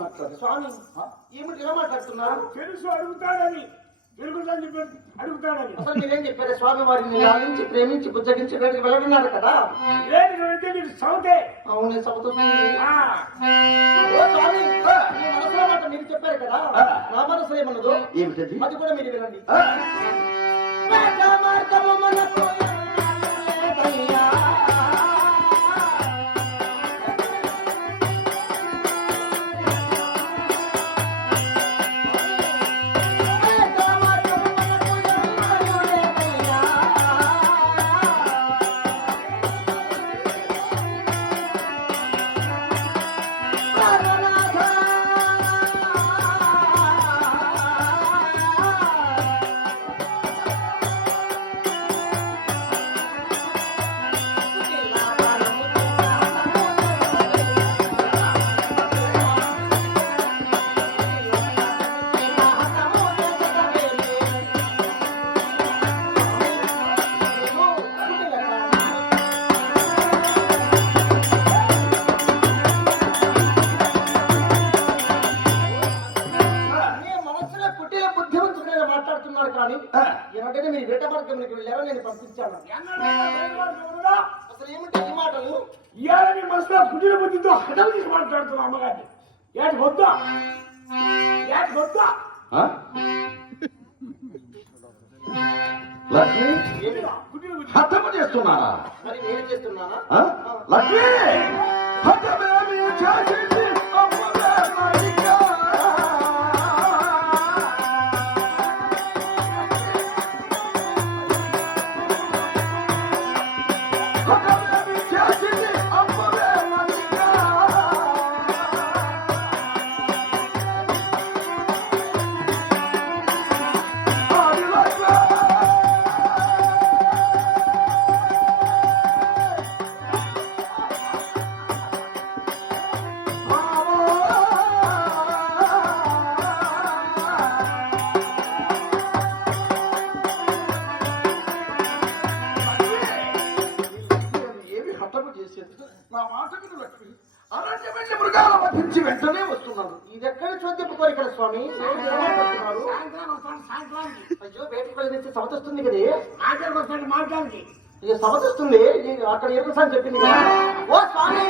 మాట్లాడు స్వామి ఏమిటి ఇలా మాట్లాడుతున్నారు? తెలుసు అడుగుతాడని అడుగుతాడని అసలు మీరేం చెప్పారు? స్వామి వారిని లాలించి ప్రేమించి బుజ్జగించి బయటకు వెళ్ళడున్నారు కదా. సౌతే అవును సౌతుంది. స్వామి మీ మనసులో మాట మీరు చెప్పారు కదా, నా మనసులో ఏమన్నదో ఏమిటది? అది కూడా మీరు వినండి. ఎలాగైనా మీరు వేట మార్గంలోకి వెళ్ళారో నేను పంపించాను. అసలు ఏమిటి ఈ మాటలు? ఇవాళ నీ మనసులో కుటీర బుద్ధితో హఠం తీసి మాట్లాడుతున్నా అమ్మగారిని. ఏటి వద్దా ఏటి వద్దా లక్ష్మి కుటీర బుద్ధి హతము చేస్తున్నారా? మరి నేను చేస్తున్నానా? లక్ష్మి హతమేమి చేసింది అమ్మవే మాలిక. హతమేమి చేసింది అమ్మవే మాలిక. ఆది లక్ష్మి ఏమి హఠము చేసేది? నా మాట విను లక్ష్మి. అరణ్య వెళ్ళి మృగాల వధించి వెంటనే వస్తున్నాను. ఇది ఎక్కడ చూద్దాం కోరికల స్వామి? ఏమంటున్నారు? సాయంత్రం వస్తాను సాయంత్రానికి. అయ్యో బయటకు వెళ్ళి సవత వస్తుంది కదా. మాట్లాడికి వస్తాను మాట్లాడికి. ఇక సవత వస్తుంది అక్కడ ఎరుసాని చెప్పింది కదా. ఓ స్వామి